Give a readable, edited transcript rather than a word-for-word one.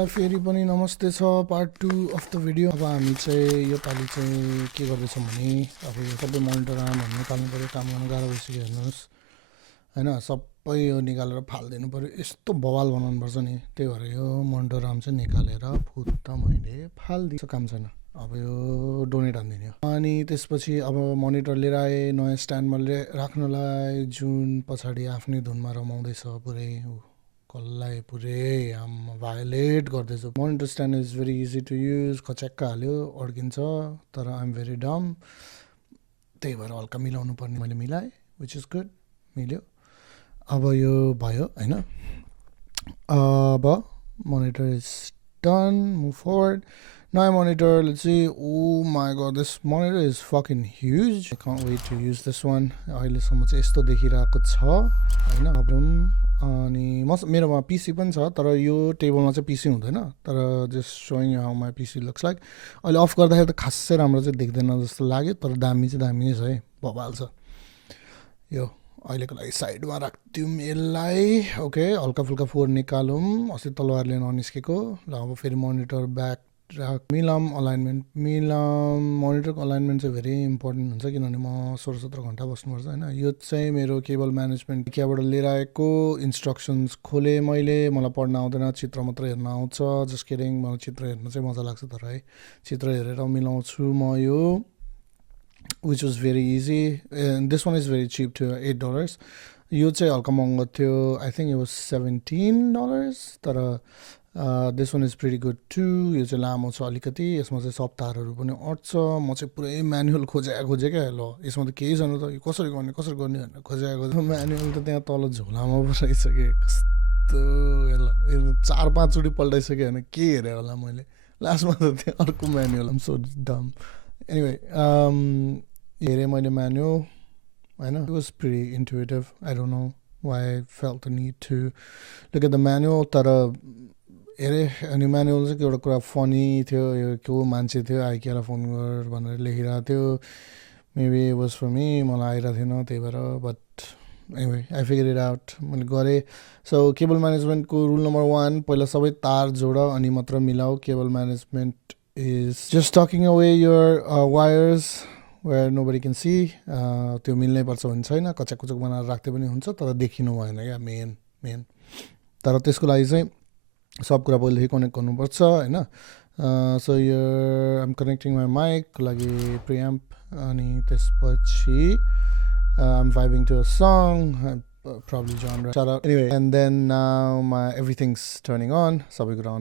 सबैजनालाई फेरि पनि नमस्ते छ पार्ट 2 अफ द भिडियो। अब हामी चाहिँ यो पालि चाहिँ के गर्दैछौँ भने अब यो सबै मोनिटर आर्महरू निकाल्नु पऱ्यो, काम गर्नु गाह्रो भइसक्यो हेर्नुहोस् होइन। सबै यो निकालेर फालिदिनु पऱ्यो, यस्तो बवाल बनाउनुपर्छ नि। त्यही भएर यो मोनिटर आर्म चाहिँ निकालेर फुत्त मैले फालिदिएको काम छैन। अब यो डोनेट हानिदिने हो। अनि त्यसपछि अब मोनिटर लिएर आएँ नयाँ स्ट्यान्डमा राख्नलाई, जुन पछाडि आफ्नै धुनमा रमाउँदैछ पुरै कसलाई पुरै आम भायोलेट गर्दैछु। Monitor stand is very easy to use, खच्याक्क हाल्यो अड्किन्छ, तर आइ एम भेरी डम। त्यही भएर हल्का मिलाउनु पर्ने मैले मिलाएँ, विच इज गुड, मिल्यो। अब यो भयो होइन। अब monitor is done, move forward. नयाँ मोनिटरले चाहिँ oh my god, this monitor is fucking huge. I can't wait to use this one. अहिलेसम्म चाहिँ यस्तो देखिरहेको छ होइन। अनि मेरोमा पिसी पनि छ, तर यो टेबलमा चाहिँ पिसी हुँदैन, तर जस्ट सोइङ हाउ माई पिसी लुक्स लाइक। अहिले अफ गर्दाखेरि त खासै राम्रो चाहिँ देख्दैन जस्तो लाग्यो, तर दामी चाहिँ दामी नै छ है, बबाल छ। यो अहिलेको लागि साइडमा राख्दिउँ यसलाई। ओके, हल्का फुल्का फोहोर निकालौँ, अस्ति तलवारले ननिस्केको। ल अब फेरि मोनिटर ब्याक मिलाम, अलाइनमेन्ट मिलाम। मोनिटरको अलाइनमेन्ट चाहिँ भेरी इम्पोर्टेन्ट हुन्छ, किनभने म 16-17 घन्टा बस्नुपर्छ होइन। यो चाहिँ मेरो केबल म्यानेजमेन्ट क्याबाट लिएर आएको इन्स्ट्रक्सन्स खोलेँ मैले। मलाई पढ्न आउँदैन, चित्र मात्र हेर्न आउँछ। जस्ट किडिङ, मलाई चित्र हेर्न चाहिँ मजा लाग्छ, तर है चित्र हेरेर मिलाउँछु म यो, which was very easy. This one is very cheap थियो, $8। यो चाहिँ हल्का महँगो थियो, आई थिङ्क इट वाज $17, तर this one is pretty good too. यो चाहिँ लामो छ अलिकति, यसमा चाहिँ सब तारहरू पनि अट्छ। म चाहिँ पुरै म्यानुअल खोजेँ क्या। ल यसमा त केही छैन त, यो कसरी गर्ने भनेर खोजेको। म्यानुअल त त्यहाँ तल झोलामा पो रहेछ कि, कस्तो ल 4-5 चोटि पल्टाइसक्यो होइन, के हेरेँ होला मैले लास्टमा त त्यहाँ अर्को manual. Um so dumb. Anyway हेरेँ मैले म्यानुअल होइन, it was pretty intuitive. I don't know why I felt the need to look at the manual, तर हेरेँ। अनि म्यानुअल चाहिँ एउटा कुरा फनी थियो, यो को मान्छे थियो आइकियालाई फोन गर भनेर लेखिरहेको थियो। Maybe it was for me, मलाई आइरहेको थिएन त्यही भएर, but anyway I figure it out, मैले गरेँ। सो केबल म्यानेजमेन्टको रुल नम्बर 1, पहिला सबै तार जोड अनि मात्र मिलाऊ। Cable management is just tucking away your wires where nobody can see. त्यो मिल्नै पर्छ भने छैन, कच्याक बनाएर राख्दै पनि हुन्छ, तर देखिनु भएन क्या मेन। तर त्यसको लागि चाहिँ सब कुरा पहिलेदेखि कनेक्ट गर्नुपर्छ होइन। सो यो आइम कनेक्टिङ माई माइकको लागि प्रिएम्प, अनि त्यसपछि I'm vibing to a song, probably genre. Shut up. Anyway, and then now my everything's turning on. सबै कुरा on